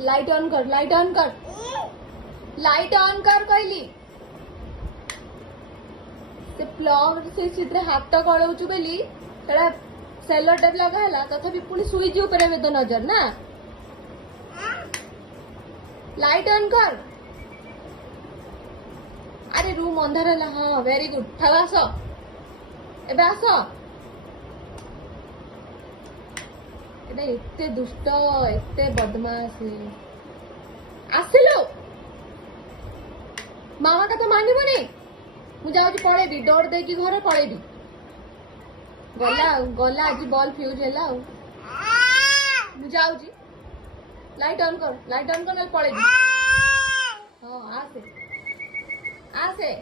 Light on कर, light on कर, light on कर कहली। से प्लग से सीधे हाथ कड़ौचु बोली सेटा सेलो टेप लगा तथापि पुणी स्विच ऊपर तो नजर ना। लाइट ऑन कर। अरे रूम अंधार है। हाँ वेरी गुड। थाओ आस एबे आस। एते दुष्ट एते बदमाश आसिलु मामा कथा मानिबनी। मु जाऊँ पलैबी डोर दे कि घर पलैबी। गला गला आज बॉल फ्यूज है मु जाऊँ। लाइट ऑन कर, लाइट ऑन कर पलैबी। हाँ आसे आसे।